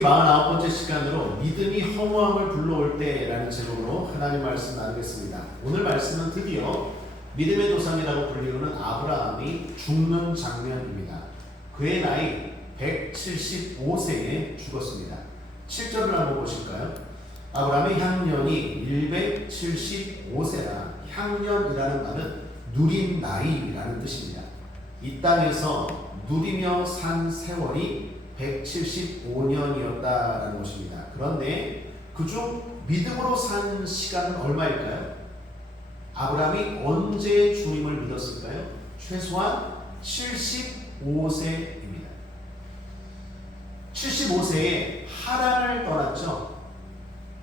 49번째 시간으로 믿음이 허무함을 불러올 때라는 제목으로 하나님 말씀 나누겠습니다. 오늘 말씀은 드디어 믿음의 조상이라고 불리우는 아브라함이 죽는 장면입니다. 그의 나이 175세에 죽었습니다. 7절을 한번 보실까요? 아브라함의 향년이 175세라 향년이라는 말은 누린 나이라는 뜻입니다. 이 땅에서 누리며 산 세월이 175년이었다라는 것입니다. 그런데 그중 믿음으로 산 시간은 얼마일까요? 아브라함이 언제 주님을 믿었을까요? 최소한 75세입니다. 75세에 하란을 떠났죠.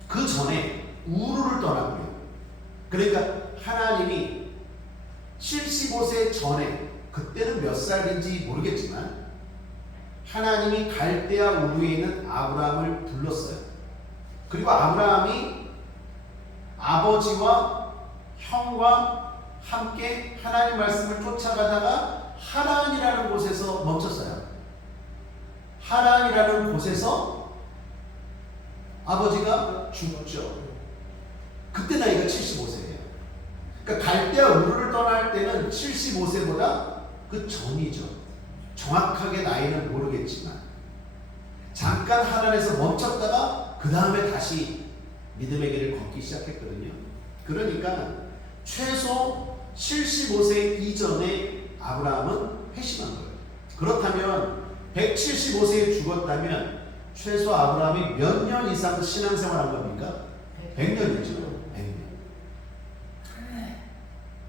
그 전에 우르를 떠났고요. 그러니까 하나님이 75세 전에, 그때는 몇 살인지 모르겠지만 하나님이 갈대아 우르에 있는 아브라함을 불렀어요. 그리고 아브라함이 아버지와 형과 함께 하나님 말씀을 쫓아가다가 하란이라는 곳에서 멈췄어요. 하란이라는 곳에서 아버지가 죽죠. 그때 나이가 75세예요. 그러니까 갈대아 우르를 떠날 때는 75세보다 그 전이죠. 정확하게 나이는 모르겠지만 잠깐 하란에서 멈췄다가 그 다음에 다시 믿음의 길을 걷기 시작했거든요. 그러니까 최소 75세 이전에 아브라함은 회심한 거예요. 그렇다면 175세에 죽었다면 최소 아브라함이 몇 년 이상 신앙생활한 겁니까? 100년이죠. 100년.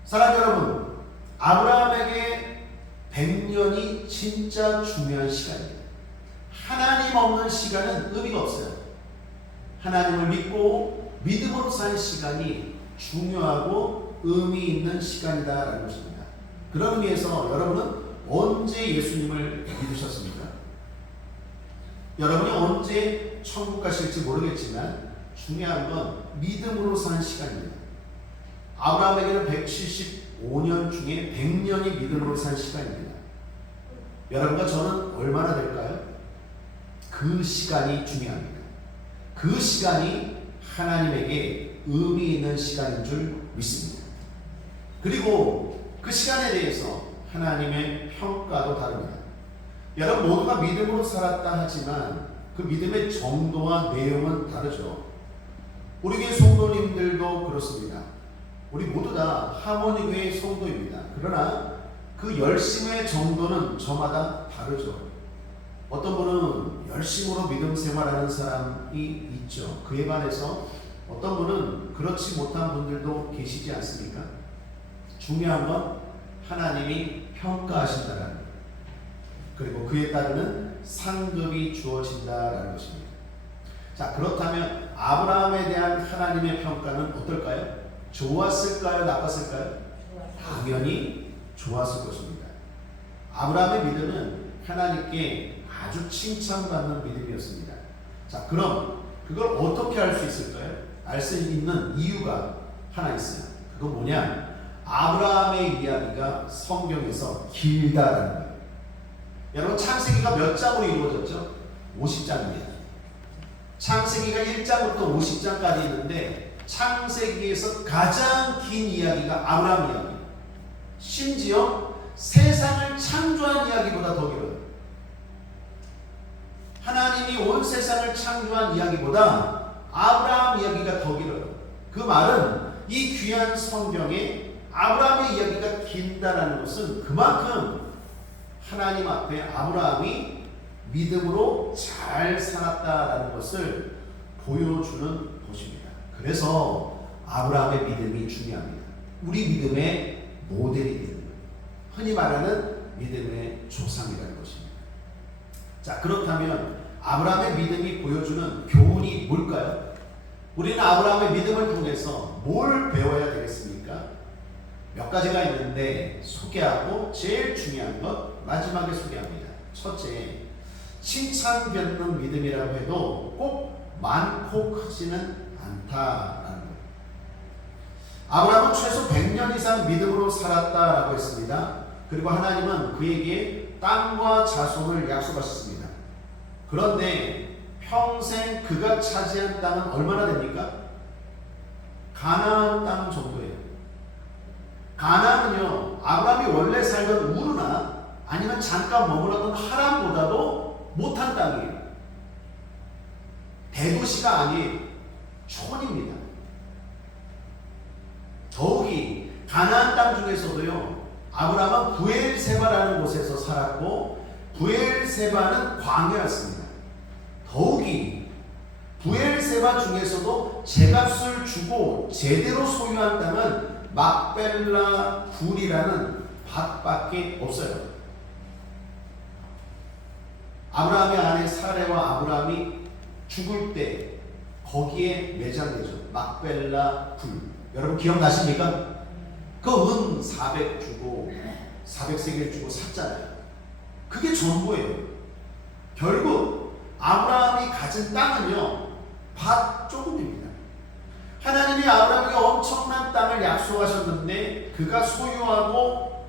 사랑하는 여러분, 아브라함에게 100년이 진짜 중요한 시간입니다. 하나님 없는 시간은 의미가 없어요. 하나님을 믿고 믿음으로 산 시간이 중요하고 의미 있는 시간이다라는 것입니다. 그런 의미에서 여러분은 언제 예수님을 믿으셨습니까? 여러분이 언제 천국 가실지 모르겠지만 중요한 건 믿음으로 산 시간입니다. 아브라함에게는 175년 중에 100년이 믿음으로 산 시간입니다. 여러분과 저는 얼마나 될까요? 그 시간이 중요합니다. 그 시간이 하나님에게 의미 있는 시간인 줄 믿습니다. 그리고 그 시간에 대해서 하나님의 평가도 다릅니다. 여러분 모두가 믿음으로 살았다 하지만 그 믿음의 정도와 내용은 다르죠. 우리 교회 성도님들도 그렇습니다. 우리 모두 다 하모니교회 성도입니다. 그러나 그 열심의 정도는 저마다 다르죠. 어떤 분은 열심으로 믿음 생활하는 사람이 있죠. 그에 반해서 어떤 분은 그렇지 못한 분들도 계시지 않습니까? 중요한 건 하나님이 평가하신다는 것, 그리고 그에 따르는 상급이 주어진다라는 것입니다. 자, 그렇다면 아브라함에 대한 하나님의 평가는 어떨까요? 좋았을까요? 나빴을까요? 당연히 좋았을 것입니다. 아브라함의 믿음은 하나님께 아주 칭찬받는 믿음이었습니다. 자, 그럼 그걸 어떻게 알 수 있을까요? 알 수 있는 이유가 하나 있어요. 그건 뭐냐? 아브라함의 이야기가 성경에서 길다라는 거예요. 여러분 창세기가 몇 장으로 이루어졌죠? 50장입니다. 창세기가 1장부터 50장까지 있는데 창세기에서 가장 긴 이야기가 아브라함 이야기. 심지어 세상을 창조한 이야기보다 더 길어요. 하나님이 온 세상을 창조한 이야기보다 아브라함 이야기가 더 길어요. 그 말은 이 귀한 성경에 아브라함의 이야기가 길다라는 것은 그만큼 하나님 앞에 아브라함이 믿음으로 잘 살았다라는 것을 보여주는 것입니다. 그래서 아브라함의 믿음이 중요합니다. 우리 믿음의 모델이 되는 거예요. 흔히 말하는 믿음의 조상이라는 것입니다. 자, 그렇다면 아브라함의 믿음이 보여주는 교훈이 뭘까요? 우리는 아브라함의 믿음을 통해서 뭘 배워야 되겠습니까? 몇 가지가 있는데 소개하고 제일 중요한 것 마지막에 소개합니다. 첫째, 칭찬받는 믿음이라고 해도 꼭 많고 크지는 않다라는 것. 아브라함은 최소 100년 이상 믿음으로 살았다라고 했습니다. 그리고 하나님은 그에게 땅과 자손을 약속하셨습니다. 그런데 평생 그가 차지한 땅은 얼마나 됩니까? 가나안 땅 정도예요. 가나안은요, 아브라함이 원래 살던 우르나 아니면 잠깐 머물렀던 하란보다도 못한 땅이에요. 대도시가 아니에요. 촌입니다. 더욱이 가나안 땅 중에서도요, 아브라함은 부엘세바라는 곳에서 살았고 부엘세바는 광야였습니다. 더욱이 부엘세바 중에서도 제값을 주고 제대로 소유한 땅은 막벨라 굴이라는 밭밖에 없어요. 아브라함의 아내 사레와 아브라함이 죽을 때 거기에 매장되죠. 막벨라 굴. 여러분 기억나십니까? 그 은 400 주고 400세겔 주고 샀잖아요. 그게 전부예요. 결국 아브라함이 가진 땅은요, 밭 조금입니다. 하나님이 아브라함에게 엄청난 땅을 약속하셨는데 그가 소유하고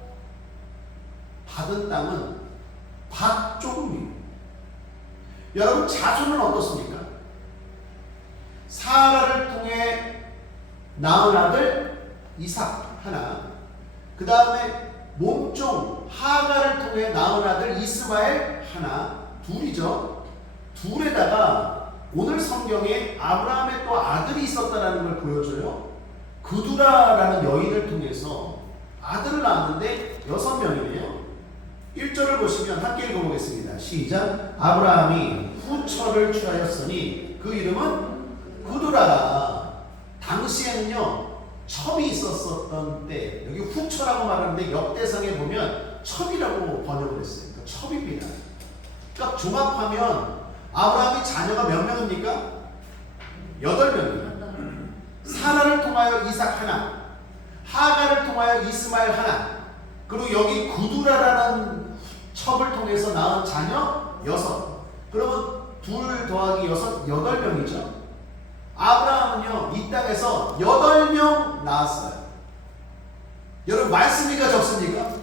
받은 땅은 밭 조금이에요. 여러분 자손은 어떻습니까? 사라를 통해 낳은 아들 이삭 하나, 그 다음에 몸종 하가를 통해 낳은 아들 이스마엘 하나, 둘이죠. 둘에다가 오늘 성경에 아브라함의 또 아들이 있었다는 걸 보여줘요. 그두라라는 여인을 통해서 아들을 낳았는데 6명이네요. 1절을 보시면 함께 읽어보겠습니다. 시작. 아브라함이 후처를 취하였으니 그 이름은 그두라라. 당시에는요, 첩이 있었던 때, 여기 후처라고 말하는데 역대상에 보면 첩이라고 번역을 했어요. 그러니까 첩입니다. 그러니까 종합하면 아브라함이 자녀가 몇 명입니까? 8명이에요. 사라를 통하여 이삭 하나, 하가를 통하여 이스마엘 하나, 그리고 여기 구두라라는 첩을 통해서 낳은 자녀 6. 그러면 2 더하기 6, 8명이죠. 아브라함은요, 이 땅에서 8명 낳았어요. 여러분 많습니까? 적습니까?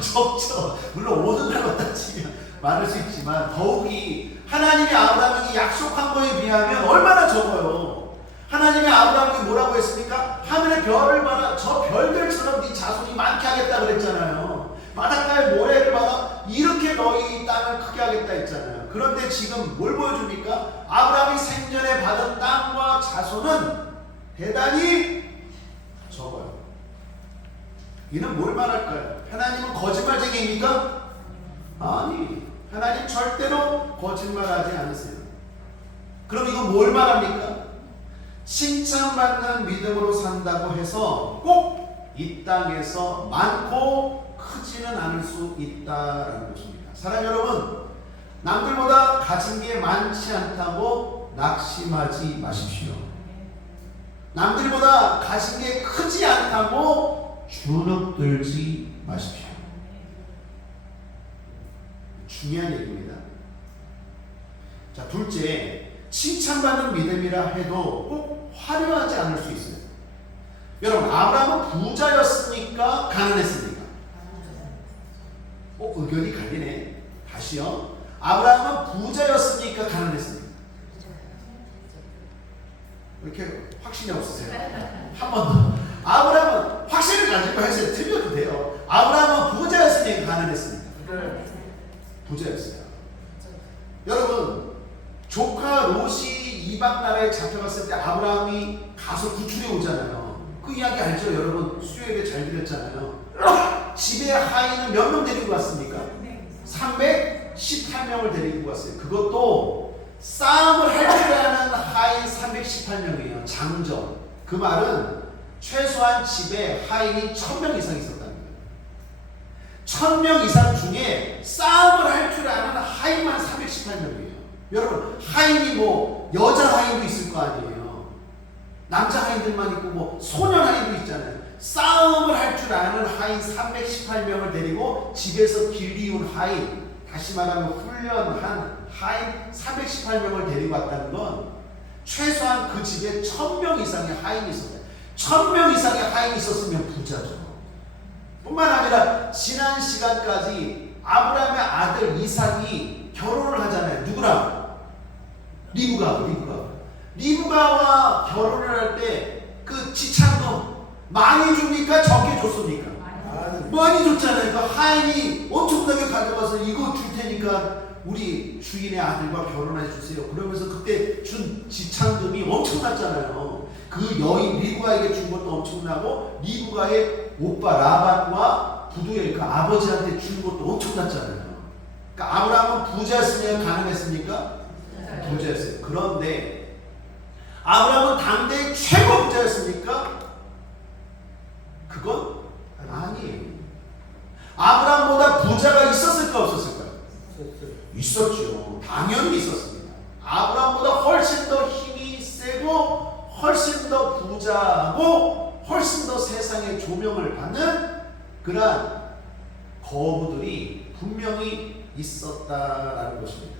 적죠. 물론 오는 날마다 치면 많을 수 있지만 더욱이 하나님이 아브라함에게 약속한 거에 비하면 얼마나 적어요. 하나님이 아브라함에게 뭐라고 했습니까? 하늘의 별을 봐라. 저 별들처럼 네 자손이 많게 하겠다 그랬잖아요. 바닷가의 모래를 봐라. 이렇게 너희 땅을 크게 하겠다 했잖아요. 그런데 지금 뭘 보여줍니까? 아브라함이 생전에 받은 땅과 자손은 대단히 적어요. 이는 뭘 말할까요? 하나님은 거짓말쟁이입니까? 아니, 하나님 절대로 거짓말하지 않으세요. 그럼 이건 뭘 말합니까? 칭찬받는 믿음으로 산다고 해서 꼭 이 땅에서 많고 크지는 않을 수 있다라는 것입니다. 사랑 여러분, 남들보다 가진 게 많지 않다고 낙심하지 마십시오. 남들보다 가진 게 크지 않다고 주눅들지 마십시오. 중요한 얘기입니다. 자, 둘째, 칭찬받는 믿음이라 해도 꼭 화려하지 않을 수 있어요. 여러분, 아브라함은 부자였습니까? 가난했습니까? 의견이 갈리네. 다시요. 아브라함은 부자였습니까? 가난했습니까? 왜 이렇게 확신이 없으세요? 한 번 더. 아브라함은 확신을 가지고 해서 틀려도 돼요. 아브라함은 부자였습니까? 가난했습니까? 부자였어요. 여러분, 조카 롯이 이방 나라에 잡혀갔을 때 아브라함이 가서 구출해 오잖아요. 그 이야기 알죠? 여러분 수요일에 잘 들었잖아요. 집에 하인을 몇 명 데리고 갔습니까? 318명을 데리고 갔어요. 그것도 싸움을 할 줄 아는 하인 318명이에요. 장정. 그 말은 최소한 집에 하인이 1000명 이상 있었다는 거예요. 1000명 이상 중에 싸움을 할 줄 아는 하인만 318명이에요. 여러분, 하인이 뭐 여자 하인도 있을 거 아니에요. 남자 하인들만 있고 뭐 소년 하인도 있잖아요. 싸움을 할 줄 아는 하인 318명을 데리고 집에서 길리운 하인, 다시 말하면 훈련한 하인 318명을 데리고 왔다는 건 최소한 그 집에 1000명 이상의 하인이 있었어요. 1000명 이상의 하인이 있었으면 부자죠. 뿐만 아니라 지난 시간까지 아브라함의 아들 이삭이 결혼을 하잖아요. 누구랑? 리브가와 결혼을 할 때 그 지참금 많이 줍니까? 적게 줬습니까? 많이 줬잖아요. 그 하인이 엄청나게 가져가서 이거 줄 테니까 우리 주인의 아들과 결혼해 주세요. 그러면서 그때 준 지참금이 엄청났잖아요. 그 여인 리브가에게 준 것도 엄청나고 리브가의 오빠 라반과 부두엘 그 아버지한테 준 것도 엄청났잖아요. 그러니까 아브라함은 부자였으면 가능했습니까? 부자였어요. 그런데 아브라함은 당대의 최고 부자였습니까? 그건 아니에요. 아브라함보다 부자가 있었을까 없었을까요? 있었죠. 당연히 있었습니다. 아브라함보다 훨씬 더 힘이 세고 훨씬 더 부자하고 훨씬 더 세상의 조명을 받는 그러한 거부들이 분명히 있었다라는 것입니다.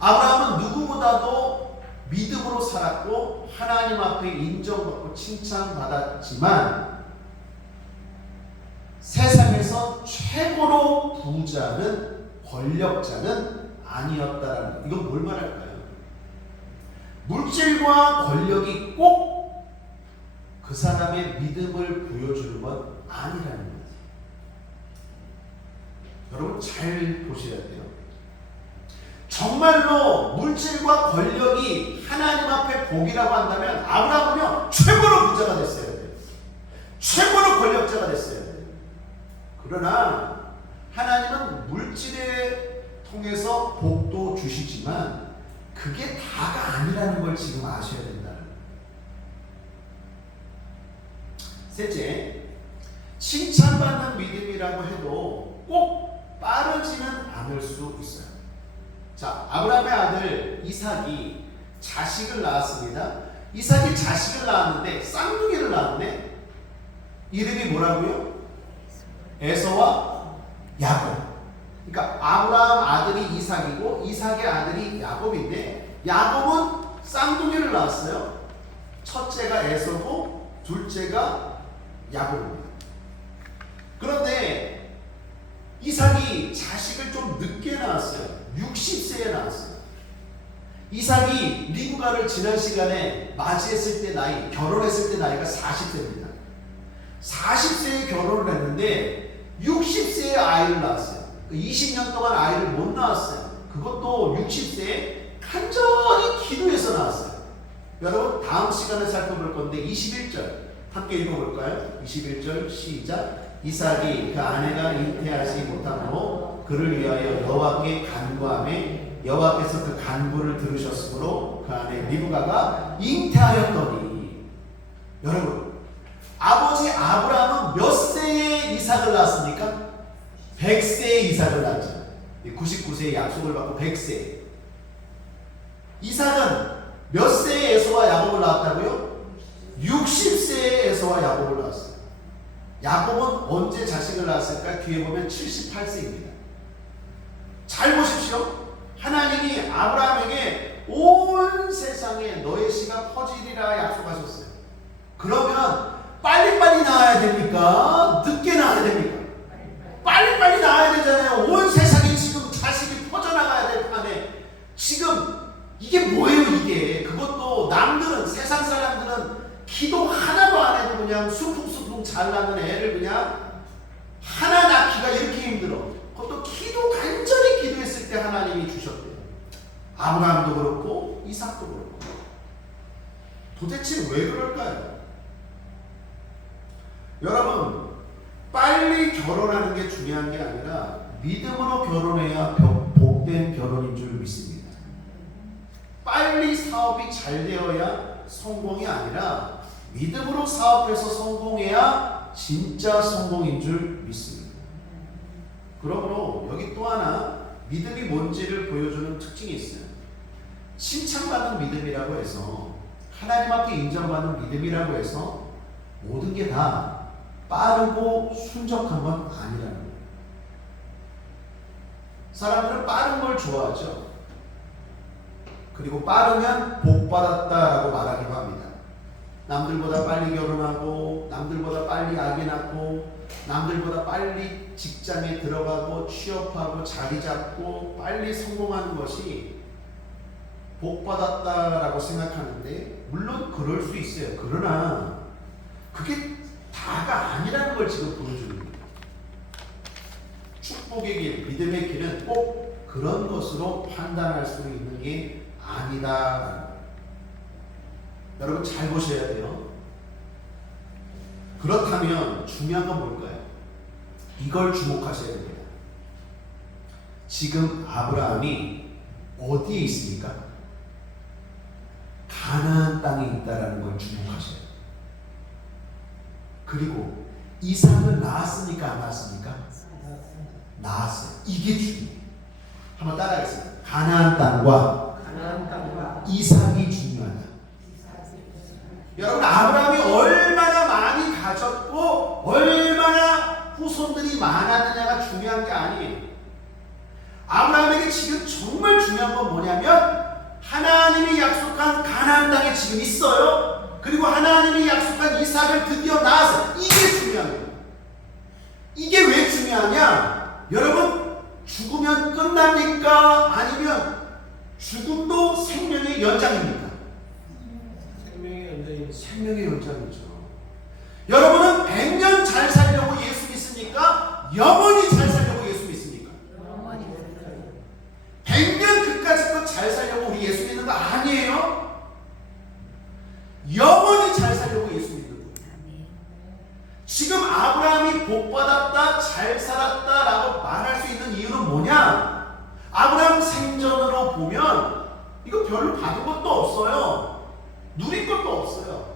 아브라함은 누구보다도 믿음으로 살았고 하나님 앞에 인정받고 칭찬받았지만 세상에서 최고로 부자는 권력자는 아니었다라는 것. 이건 뭘 말할까요? 물질과 권력이 꼭 그 사람의 믿음을 보여주는 건 아니라는 거죠. 여러분 잘 보셔야 돼요. 정말로 물질과 권력이 하나님 앞에 복이라고 한다면 아브라함은요 최고로 부자가 됐어야 돼요. 최고로 권력자가 됐어야 돼요. 그러나 하나님은 물질에 통해서 복도 주시지만 그게 다가 아니라는 걸 지금 아셔야 된다는 거예요. 셋째, 칭찬받는 믿음이라고 해도 꼭 빠르지는 않을 수 있어요. 자, 아브라함의 아들 이삭이 자식을 낳았습니다. 이삭이 자식을 낳았는데 쌍둥이를 낳았네. 이름이 뭐라고요? 에서와 야곱. 그러니까 아브라함 아들이 이삭이고 이삭의 아들이 야곱인데 야곱은 쌍둥이를 낳았어요. 첫째가 에서고 둘째가 야곱입니다. 그런데 이삭이 자식을 좀 늦게 낳았어요. 60세에 낳았어요. 이삭이 리브가를 지난 시간에 맞이했을 때 나이, 결혼했을 때 나이가 40세입니다. 40세에 결혼을 했는데 60세에 아이를 낳았어요. 20년 동안 아이를 못 낳았어요. 그것도 60세에 간절히 기도해서 낳았어요. 여러분 다음 시간에 살펴볼 건데 21절 함께 읽어볼까요? 21절 시작. 이삭이 그 아내가 잉태하지 못함으로 그를 위하여 여호와께 간구하매 여호와께서 그 간구를 들으셨으므로 그 아내 리브가가 잉태하였더니. 여러분 아버지 아브라함은 몇 세에 이삭을 낳았습니까? 100세에 이삭을 낳았죠. 99세에 약속을 받고 100세. 이삭은 몇 세에 에서와 야곱을 낳았다고요? 60세에 에서와 야곱을 낳았어요. 야곱은 언제 자식을 낳았을까? 뒤에 보면 78세입니다. 잘 보십시오. 하나님이 아브라함에게 온 세상에 너의 씨가 퍼지리라 약속하셨어요. 그러면 빨리빨리 낳아야 됩니까? 늦게 낳아야 됩니까? 빨리빨리 낳아야 되잖아요. 온 세상에 지금 자식이 퍼져나가야 될 판에 지금 이게 뭐예요 이게? 그것도 남들은 세상 사람들은 기도 하나도 안 해도 그냥 수풍수풍 잘 낳는 애를 그냥 하나 낳기가 이렇게 힘들어. 그것도 기도 간절히 기도했을 때 하나님이 주셨대요. 아브라함도 그렇고 이삭도 그렇고. 도대체 왜 그럴까요? 여러분 빨리 결혼하는 게 중요한 게 아니라 믿음으로 결혼해야 복된 결혼인 줄 믿습니다. 빨리 사업이 잘 되어야 성공이 아니라 믿음으로 사업해서 성공해야 진짜 성공인 줄 믿습니다. 그러므로 여기 또 하나 믿음이 뭔지를 보여주는 특징이 있어요. 칭찬받는 믿음이라고 해서 하나님 앞에 인정받는 믿음이라고 해서 모든 게 다 빠르고 순적한 건 아니라는 거예요. 사람들은 빠른 걸 좋아하죠. 그리고 빠르면 복 받았다라고 말하기도 합니다. 남들보다 빨리 결혼하고 남들보다 빨리 아기 낳고 남들보다 빨리 직장에 들어가고 취업하고 자리 잡고 빨리 성공하는 것이 복받았다라고 생각하는데, 물론 그럴 수 있어요. 그러나 그게 다가 아니라는 걸 지금 보여주는 거예요. 축복의 길, 믿음의 길은 꼭 그런 것으로 판단할 수 있는 게 아니다. 여러분 잘 보셔야 돼요. 그렇다면 중요한 건 뭘까요? 이걸 주목하셔야 됩니다. 지금 아브라함이 어디에 있습니까? 가나안 땅에 있다라는 걸 주목하셔야 돼요. 그리고 이삭을 낳았습니까? 안 낳았습니까? 낳았어요. 이게 중요해요. 한번 따라하겠습니다. 가나안 땅과 이삭이 중요하다. 여러분, 아브라함이 얼마나 많이 가졌고 얼마나 후손들이 많았느냐가 중요한 게 아니에요. 아브라함에게 지금 정말 중요한 건 뭐냐면, 하나님이 약속한 가나안 땅에 지금 있어요. 그리고 하나님이 약속한 이삭을 드디어 낳아서, 이게 중요한 거예요. 이게 왜 중요하냐? 여러분, 죽으면 끝납니까? 아니면 죽음도 생명의 연장입니까? 생명의 연장이죠. 여러분은 100년 잘 살려고 예수 믿습니까? 영원히 잘 살려고 예수 믿습니까? 100년 그까짓 잘 살려고 우리 예수 믿는 거 아니에요? 영원히 잘 살려고 예수 믿는 거예요. 지금 아브라함이 복받았다, 잘 살았다라고 말할 수 있는 이유는 뭐냐? 아브라함 생전으로 보면 이거 별로 받은 것도 없어요. 누린 것도 없어요.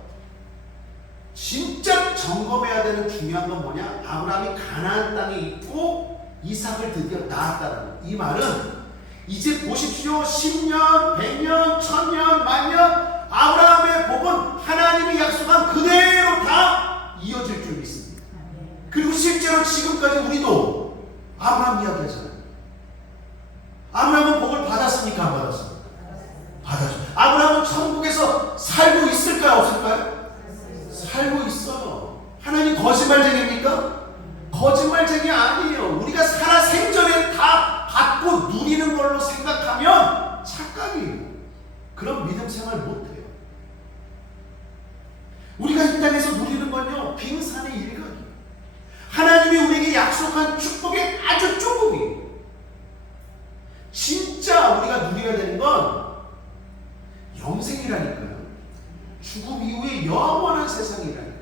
진짜 점검해야 되는 중요한 건 뭐냐? 아브라함이 가나안 땅에 있고 이삭을 드디어 낳았다는 이 말은, 이제 보십시오. 10년, 100년, 1000년, 만년 아브라함의 복은 하나님이 약속한 그대로 다 이어질 줄 믿습니다. 그리고 실제로 지금까지 우리도 아브라함 이야기 하잖아요. 아브라함은 복을 받았습니까? 안 받았습니까? 받았죠. 아브라함은 천국에서 살고 있을까요? 없을까요? 살고 있어요. 하나님 거짓말쟁이입니까? 거짓말쟁이 아니에요. 우리가 살아 생전에 다 받고 누리는 걸로 생각하면 착각이에요. 그런 믿음 생활 못해요. 우리가 이 땅에서 누리는 건요, 빙산의 일각이에요. 하나님이 우리에게 약속한 축복의 아주 조금이에요. 진짜 우리가 누려야 되는 건 영생이라니까요. 죽음 이후에 영원한 세상이라니까요.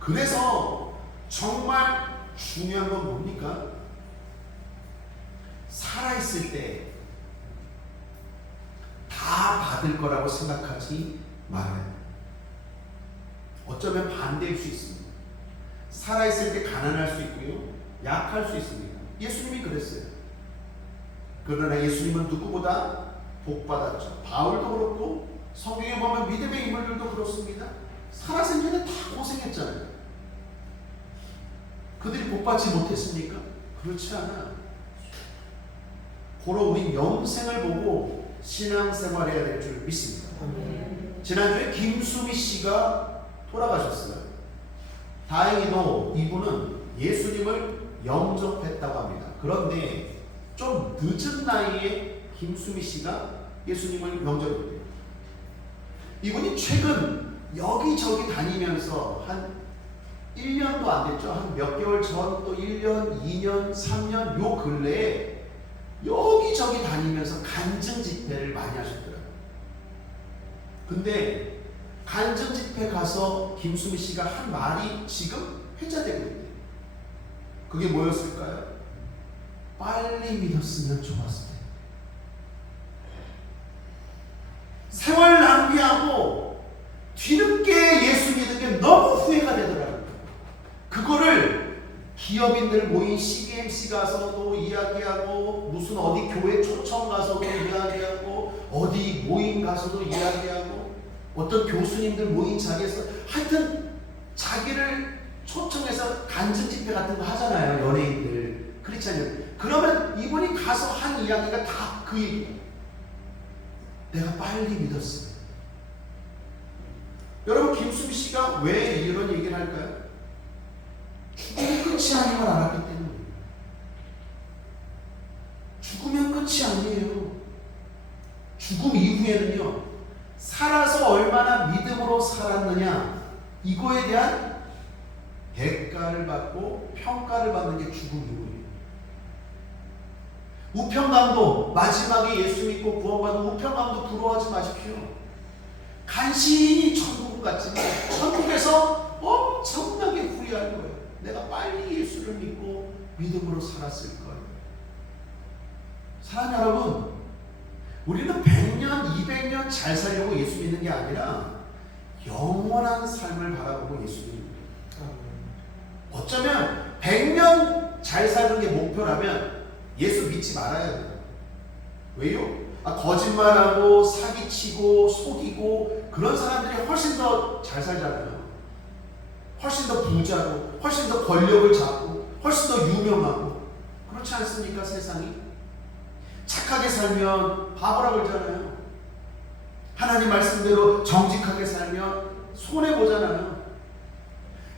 그래서 정말 중요한 건 뭡니까? 살아있을 때 다 받을 거라고 생각하지 말아요. 어쩌면 반대일 수 있습니다. 살아있을 때 가난할 수 있고요, 약할 수 있습니다. 예수님이 그랬어요. 그러나 예수님은 누구보다 복받았죠. 바울도 그렇고 성경에 보면 믿음의 인물들도 그렇습니다. 살아생전에 다 고생했잖아요. 그들이 복받지 못했습니까? 그렇지 않아요. 고로 우린 영생을 보고 신앙생활해야 될 줄 믿습니다. 지난주에 김수미 씨가 돌아가셨어요. 다행히도 이분은 예수님을 영접했다고 합니다. 그런데 좀 늦은 나이에 김수미 씨가 예수님을 영접했대요. 이분이 최근 여기저기 다니면서 한 1년도 안 됐죠. 한 몇 개월 전, 또 1년, 2년, 3년 요 근래에 여기저기 다니면서 간증 집회를 많이 하셨더라고요. 근데 간증 집회 가서 김수미 씨가 한 말이 지금 회자되고 있대요. 그게 뭐였을까요? 빨리 믿었으면 좋았을 텐데. 세월 낭비하고 뒤늦게 예수 믿은 게 너무 후회가 되더라고요. 그거를 기업인들 모인 CBMC 가서도 이야기하고, 무슨 어디 교회 초청 가서도 이야기하고, 어디 모임 가서도 이야기하고, 어떤 교수님들 모인 자리에서 하여튼 자기를 초청해서 간증 집회 같은 거 하잖아요. 연예인들, 크리스찬들. 그러면 이분이 가서 한 이야기가 다 그 얘기예요. 내가 빨리 믿었어요. 여러분, 김수미 씨가 왜 이런 얘기를 할까요? 죽음이 끝이 아닌 걸 알았기 때문에. 죽으면 끝이 아니에요. 죽음 이후에는요, 살아서 얼마나 믿음으로 살았느냐, 이거에 대한 대가를 받고 평가를 받는 게 죽음 이후예요. 우편감도, 마지막에 예수 믿고 구원받은 우편감도 부러워하지 마십시오. 간신히 천국 같지만 천국에서 엄청나게 후회할 거예요. 내가 빨리 예수를 믿고 믿음으로 살았을 거예요. 사랑하는 여러분, 우리는 100년, 200년 잘 살려고 예수 믿는 게 아니라 영원한 삶을 바라보고 예수 믿는 거예요. 어쩌면 100년 잘 사는 게 목표라면 예수 믿지 말아야 돼요. 왜요? 거짓말하고 사기치고 속이고 그런 사람들이 훨씬 더 잘 살잖아요. 훨씬 더 부자고, 훨씬 더 권력을 잡고, 훨씬 더 유명하고. 그렇지 않습니까, 세상이? 착하게 살면 바보라고 그러잖아요. 하나님 말씀대로 정직하게 살면 손해보잖아요.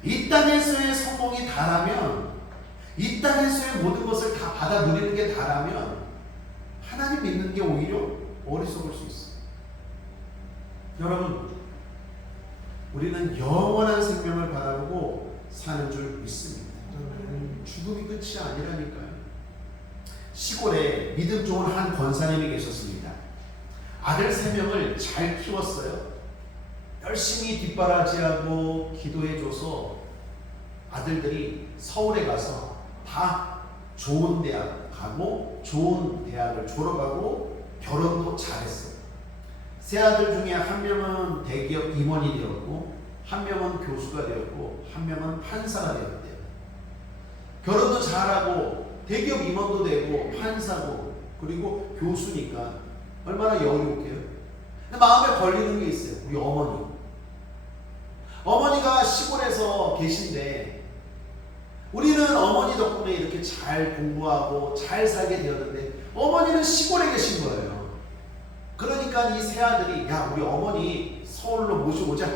이 땅에서의 성공이 다라면, 이 땅에서의 모든 것을 다 받아 누리는 게 다라면 하나님 믿는 게 오히려 어리석을 수 있어요. 여러분, 우리는 영원한 생명을 바라보고 사는 줄 믿습니다. 죽음이 끝이 아니라니까요. 시골에 믿음 좋은 한 권사님이 계셨습니다. 아들 3명을 잘 키웠어요. 열심히 뒷바라지하고 기도해줘서 아들들이 서울에 가서 다 좋은 대학 가고 좋은 대학을 졸업하고 결혼도 잘했어요. 세 아들 중에 한 명은 대기업 임원이 되었고, 한 명은 교수가 되었고, 한 명은 판사가 되었대요. 결혼도 잘하고 대기업 임원도 되고 판사고 그리고 교수니까 얼마나 여유롭게요. 근데 마음에 걸리는 게 있어요. 우리 어머니. 어머니가 시골에서 계신데 우리는 어머니 덕분에 이렇게 잘 공부하고 잘 살게 되었는데 어머니는 시골에 계신 거예요. 그러니까 이 세 아들이, 야, 우리 어머니 서울로 모셔오자.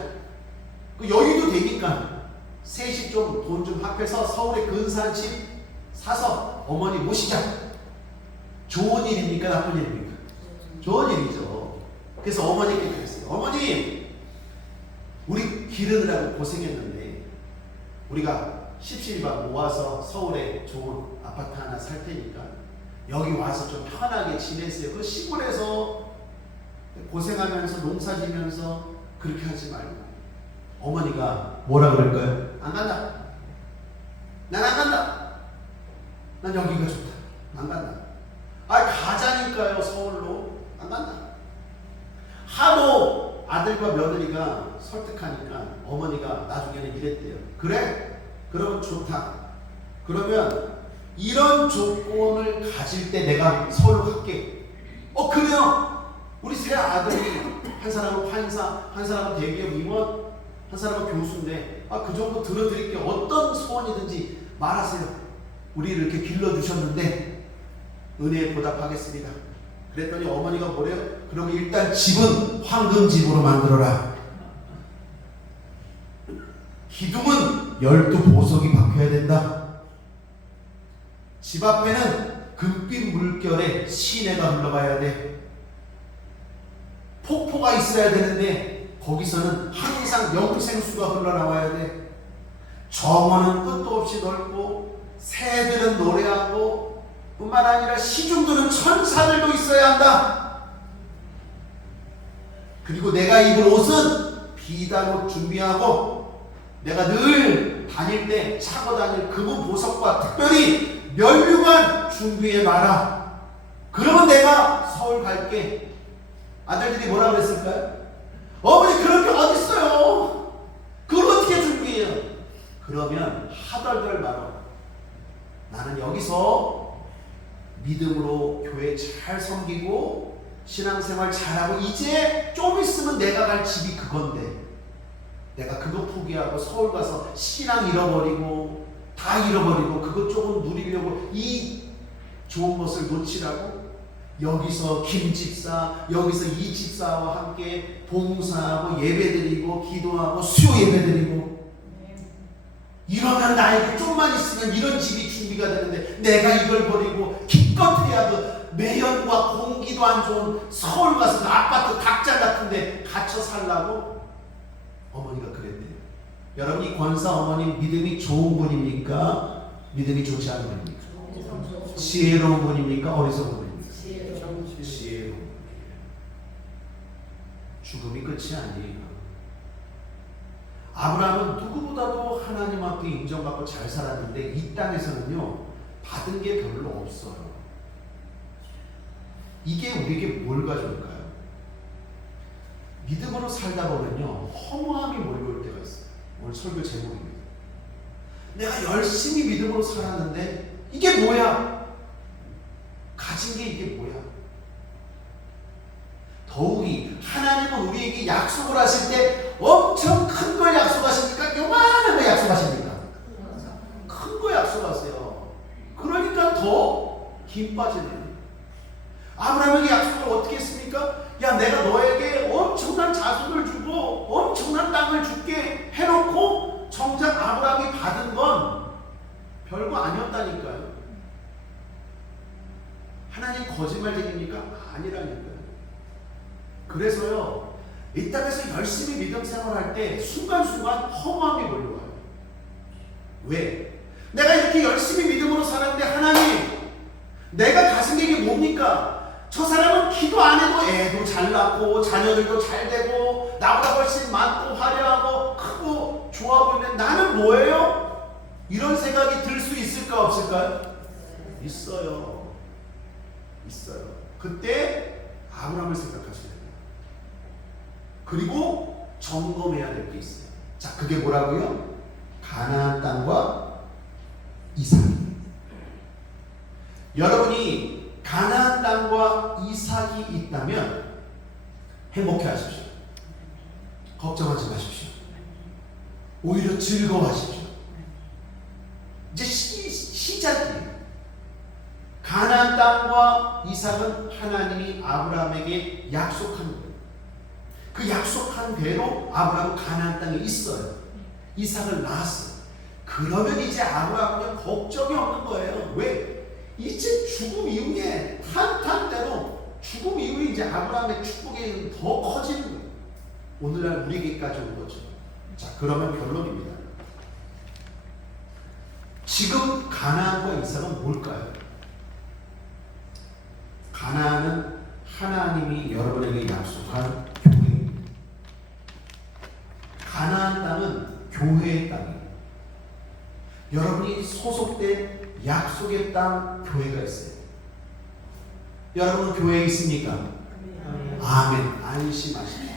그 여유도 되니까 셋이 좀 돈 좀 합해서 서울에 근사한 집 사서 어머니 모시자. 좋은 일입니까? 나쁜 일입니까? 좋은 일이죠. 그래서 어머니께 그랬어요. 어머니, 우리 기르느라고 고생했는데 우리가 십시일반 모아서 서울에 좋은 아파트 하나 살 테니까 여기 와서 좀 편하게 지내세요. 그 시골에서 고생하면서 농사지면서 그렇게 하지 말고. 어머니가 뭐라 그럴까요? 안 간다. 난 안 간다. 난 여기가 좋다. 안 간다. 가자니까요. 서울로. 안 간다. 하도 아들과 며느리가 설득하니까 어머니가 나중에는 이랬대요. 그래? 그러면 좋다. 그러면 이런 조건을 가질 때 내가 서울로 갈게. 그래요. 우리 세 아들이 한 사람은 판사, 한 사람은 대기업 임원, 한 사람은 교수인데 그 정도 들어드릴게요. 어떤 소원이든지 말하세요. 우리를 이렇게 길러주셨는데 은혜에 보답하겠습니다. 그랬더니 어머니가 뭐래요? 그럼 일단 집은 황금집으로 만들어라. 기둥은 12보석이 박혀야 된다. 집 앞에는 금빛 물결에 시내가 흘러가야 돼. 폭포가 있어야 되는데 거기서는 항상 영생수가 흘러나와야 돼. 정원은 끝도 없이 넓고 새들은 노래하고 뿐만 아니라 시중들은 천사들도 있어야 한다. 그리고 내가 입을 옷은 비단옷 준비하고 내가 늘 다닐 때 차고 다닐 금은 보석과 특별히 면류관 준비해놔라. 그러면 내가 서울 갈게. 아들들이 뭐라 그랬을까요? 어머니 그럴 게 어딨어요. 그걸 어떻게 준비해요? 그러면 하덜덜 말어. 나는 여기서 믿음으로 교회 잘 섬기고 신앙생활 잘하고 이제 좀 있으면 내가 갈 집이 그건데 내가 그거 포기하고 서울 가서 신앙 잃어버리고 다 잃어버리고 그것 조금 누리려고 이 좋은 것을 놓치라고 여기서 김 집사, 여기서 이 집사와 함께 봉사하고 예배드리고 기도하고 수요 예배드리고 이러면 나에게 좀만 있으면 이런 집이 준비가 되는데 내가 이걸 버리고 기껏해야 그 매연과 공기도 안 좋은 서울 가서 그 아파트 닭장 같은데 갇혀 살라고? 어머니가 그랬대요. 여러분, 이 권사 어머니 믿음이 좋은 분입니까? 믿음이 좋지 않은 분입니까? 지혜로운 분입니까? 어리석은 분입니까? 지혜로운 분이에요. 죽음이 끝이 아니에요. 아브라함은 누구보다도 하나님 앞에 인정받고 잘 살았는데 이 땅에서는요 받은 게 별로 없어요. 이게 우리에게 뭘 가져올까요? 믿음으로 살다 보면요 허무함이 몰려올 때가 있어요. 오늘 설교 제목입니다. 내가 열심히 믿음으로 살았는데 이게 뭐야? 가진 게 이게 뭐야? 더욱이 하나님은 우리에게 약속을 하실 때 엄청 큰 걸 약속하십니까? 요만한 거 약속하십니까? 큰 거 약속하세요. 그러니까 더 힘 빠지네요. 아브라함에게 약속을 어떻게 했습니까? 야, 내가 너에게 엄청난 자손을 주고 엄청난 땅을 줄게 해놓고 정작 아브라함이 받은 건 별거 아니었다니까요. 하나님 거짓말쟁입니까? 아니라니까요. 그래서요 이 땅에서 열심히 믿음 생활할 때 순간순간 허무함이 몰려와요. 왜? 내가 이렇게 열심히 믿음으로 살았는데 하나님, 내가 가진 게 이게 뭡니까? 저 사람은 기도 안 해도 애도 잘 낳고 자녀들도 잘 되고 나보다 훨씬 많고 화려하고 크고 좋아 보이는데 나는 뭐예요? 이런 생각이 들 수 있을까 없을까요? 있어요. 그때 아브라함을 생각하셔야 돼요. 그리고 점검해야 될 게 있어요. 자, 그게 뭐라고요? 가나안 땅과 이삭. 여러분이 가나안 땅과 이삭이 있다면 행복해 하십시오. 걱정하지 마십시오. 오히려 즐거워하십시오. 이제 시작이에요. 가나안 땅과 이삭은 하나님이 아브라함에게 약속한 거예요. 그 약속한 대로 아브라함은 가나안 땅에 있어요. 이삭을 낳았어요. 그러면 이제 아브라함은 걱정이 없는 거예요. 왜? 이제 죽음 이후에 탄탄대로 죽음 이후에 이제 아브라함의 축복이 더 커지는 거예요. 오늘날 우리에게까지 온 거죠. 자, 그러면 결론입니다. 지금 가나안과 이삭은 뭘까요? 가나안은 하나님이 여러분에게 약속한 교회입니다. 가나안 땅은 교회의 땅이에요. 여러분이 소속된 약속의 땅 교회가 있어요. 여러분 교회에 있습니까? 아멘. 안심하십시오.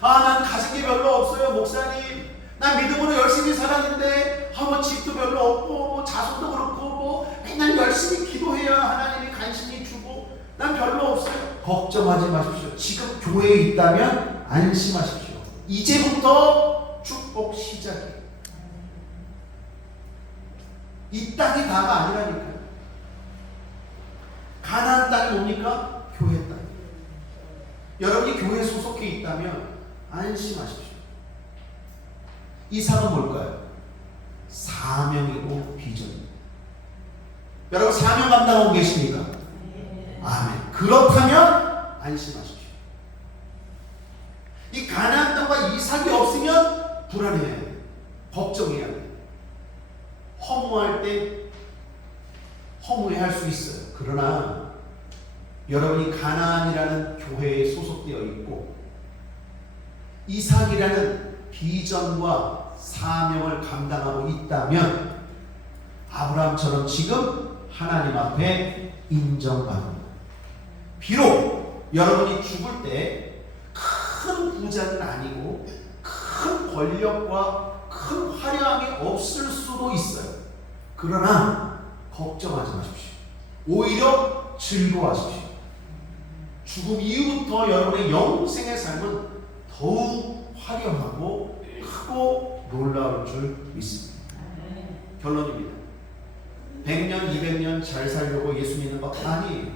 난 가진 게 별로 없어요, 목사님. 난 믿음으로 열심히 살았는데 뭐 집도 별로 없고 뭐 자손도 그렇고 뭐 맨날 열심히 기도해야 하나님이 간신히 주고 난 별로 없어요. 걱정하지 마십시오. 지금 교회에 있다면 안심하십시오. 이제부터 축복 시작이에요. 이 땅이 다가 아니라니까요. 가나안 땅이 뭡니까? 교회 땅. 여러분이 교회에 소속해 있다면 안심하십시오. 이삭은 뭘까요? 사명이고 비전입니다. 여러분 사명 감당하고 계십니까? 아멘. 그렇다면 안심하십시오. 이 가나안 땅과 이삭이 없으면 불안해야 돼요. 걱정해야 돼요. 허무할 때 허무해할 수 있어요. 그러나 여러분이 가나안이라는 교회에 소속되어 있고 이삭이라는 비전과 사명을 감당하고 있다면 아브라함처럼 지금 하나님 앞에 인정받습니다. 비록 여러분이 죽을 때 큰 부자는 아니고 큰 권력과 큰 화려함이 없을 수도 있어요. 그러나 걱정하지 마십시오. 오히려 즐거워하십시오. 죽음 이후부터 여러분의 영생의 삶은 더욱 화려하고 크고 놀라울 줄 믿습니다. 결론입니다. 100년, 200년 잘 살려고 예수 믿는 것 아니에요.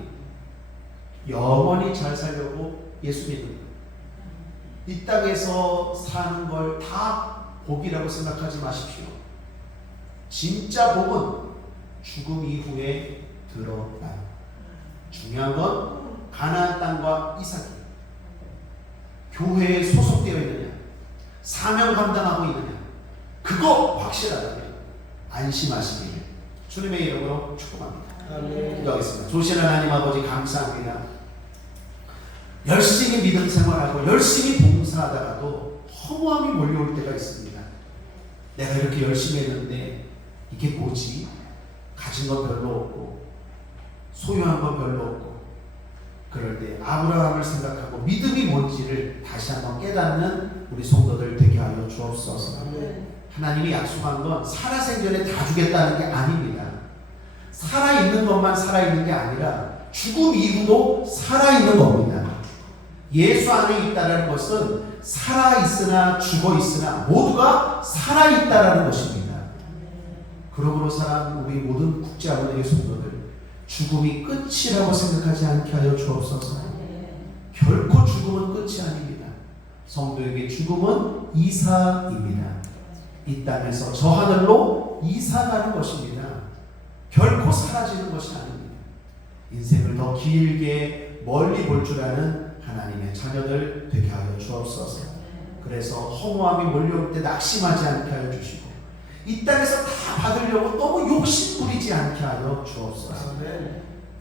영원히 잘 살려고 예수 믿는 것. 이 땅에서 사는 걸 다 복이라고 생각하지 마십시오. 진짜 복은 죽음 이후에 드러나요. 중요한 건 가나안 땅과 이삭이 교회에 소속되어 있느냐, 사명 감당하고 있느냐, 그거 확실하다면 안심하시길 주님의 이름으로 축복합니다. 기도하겠습니다. 조신 하나님 아버지 감사합니다. 열심히 믿음 생활하고 열심히 봉사하다가도 허무함이 몰려올 때가 있습니다. 내가 이렇게 열심히 했는데 이게 뭐지? 가진 건 별로 없고 소유한 건 별로 없고, 그럴 때 아브라함을 생각하고 믿음이 뭔지를 다시 한번 깨닫는 우리 성도들 되게 하여 주옵소서. 하나님이 약속한 건 살아생전에 다 주겠다는 게 아닙니다. 살아있는 것만 살아있는 게 아니라 죽음 이후도 살아있는 겁니다. 예수 안에 있다는 것은 살아있으나 죽어있으나 모두가 살아있다는 것입니다. 그러므로 사랑하는 우리 모든 국제아버지의 성도들, 죽음이 끝이라고 생각하지 않게 하여 주옵소서. 결코 죽음은 끝이 아닙니다. 성도에게 죽음은 이사입니다. 이 땅에서 저 하늘로 이사가는 것입니다. 결코 사라지는 것이 아닙니다. 인생을 더 길게 멀리 볼 줄 아는 하나님의 자녀들 되게 하여 주옵소서. 그래서 허무함이 몰려올 때 낙심하지 않게 하여 주시고, 이 땅에서 다 받으려고 너무 욕심 부리지 않게 하여 주옵소서.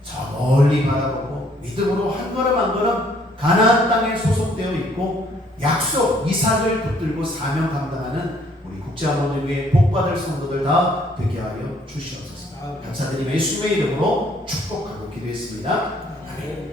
저 멀리 바라보고 믿음으로 한 걸음 한 걸음 가나안 땅에 소속되어 있고 약속 이삭을 붙들고 사명 감당하는 우리 국제아버지의 복받을 성도들 다 되게 하여 주시옵소서. 감사드리며 예수님의 이름으로 축복하고 기도했습니다. 아멘.